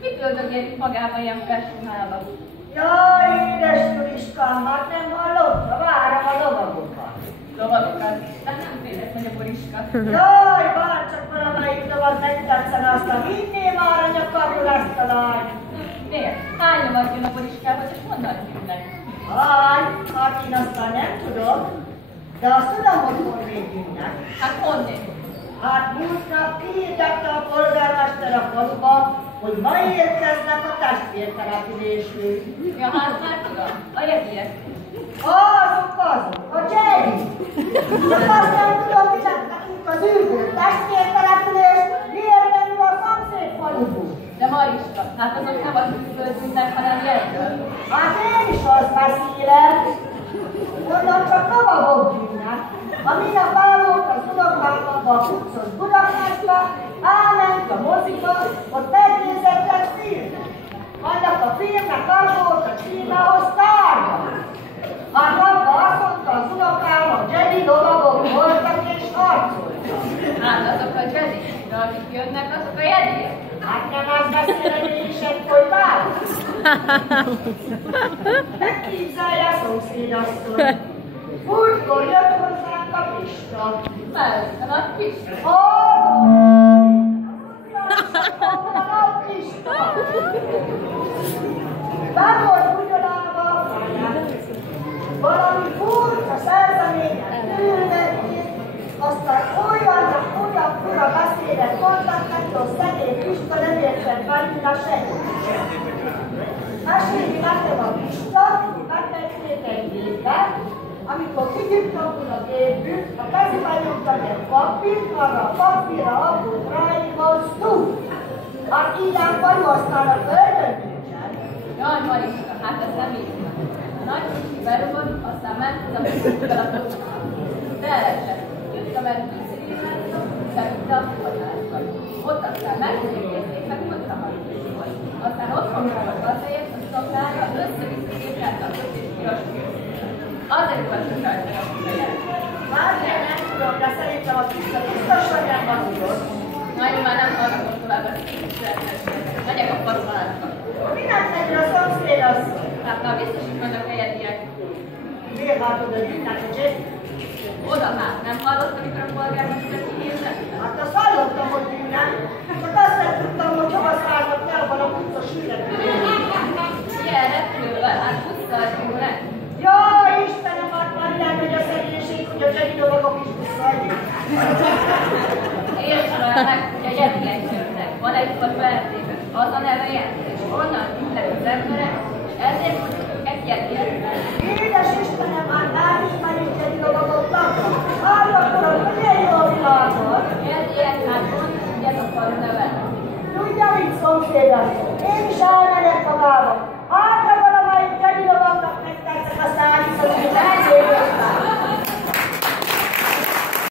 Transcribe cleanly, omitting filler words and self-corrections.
Mit öldögélik magába ilyen festmálva? Jaj, édes Juliskám, hát nem hallotta? Várom a lovagokat. Lovagokat? De nem félek, hogy a Boriska. Jaj, bárcsak valamelyik lovag megtetszene, aztán vinném már a nyakadról ezt a lányt. Miért? Hány lovag jön a Boriskához, és honnan jönnek? Hát én aztán nem tudom, de azt tudom, hogy honnét jönnek. Hát honnét? Hát múlt nap kihirdette a polgármester a faluba, hogy ma érkeznek a testvértelepülésről. Ja, hát már tudom, a jegyek. Azok, a Jerry! Csak azt nem tudom, hogy csak nekünk az űrből testvértelepülés, miért nem a szomszéd faluból? De Mariska, hát azok nem a tűzből tűnnek, hanem jegyről. Hát én is azt beszélek. Onnan csak lovagok gyűnnek. A minap állott az unokákba a puccos Budapestbe, elment a moziba, ott megnézett egy filmet. Annak a filmnek az volt a címe, hogy Sztárba. Hát abba azt mondta az unokám, hogy Jedi lovagok voltak és harcoltak. Hát azok a Jedi, de akik jönnek, azok a jediek. Hát nem azt beszélem én is egy folytál? Megképzelje a szomszédasszony. Úrkor jött hozzánk a Pista. Persze, a Pista. A Pista. Be volt ugyanába a feját. Valami furcsa szerzeményet ülnek, aztán olyan fura beszédet mondtak neki, hogy szegény Pista nem értett belőle semmit. Mesélni nekem a Pista, megtették egy gépet, amikor kigyűjtöttünk a gépből, a kezében nyomtak egy papírt, arra a papírra abból ráírva, hogy stúd. Hát ilyen falu aztán a földön nincsen. Jaj, Mariska, hát ez nem így van. A nagy kicsi berúgott, aztán ment a fel a tocsába. De elesett. Jött a mentőszékben, bevitte a kórházba. Ott aztán megszékézték, meg útra volt. Aztán ott foglaltak hazajött a szoklára, össze-vissza a és piros készített. Azért volt rajta a fejet. Várjál, nem tudom, de szerintem a Pista biztos, hogy nem hazudott. Nagyon már nem hallgatom tovább a székességeket. Megyek a faluára. Minek megy a szomszéd asszony? Hát már biztos, hogy vannak a jediek. Miért hallod, hogy mindnek a Jedi? Oda már, nem hallott, amikor a polgármester kihirdette? Hát azt hallottam, hogy minden, csak azt nem tudtam, hogy hova szállnak el van a puccos ünnepülés. Ilyen repülővel, hát busszal jó lett. Jaj, Istenem, hát már elmegy a szegénység, hogy a Jedi lovagok is busszal Értsd meg, hogy a jediek jönnek. Van egy falu eltéves, az a neve Jedi, és onnan jönnek az emberek, és ezért mondjuk őket jediek. Édes Istenem, hát elhisz már is Jedi lovagok laknak. Hallgatom, hogy milyen jó a világon. Jedi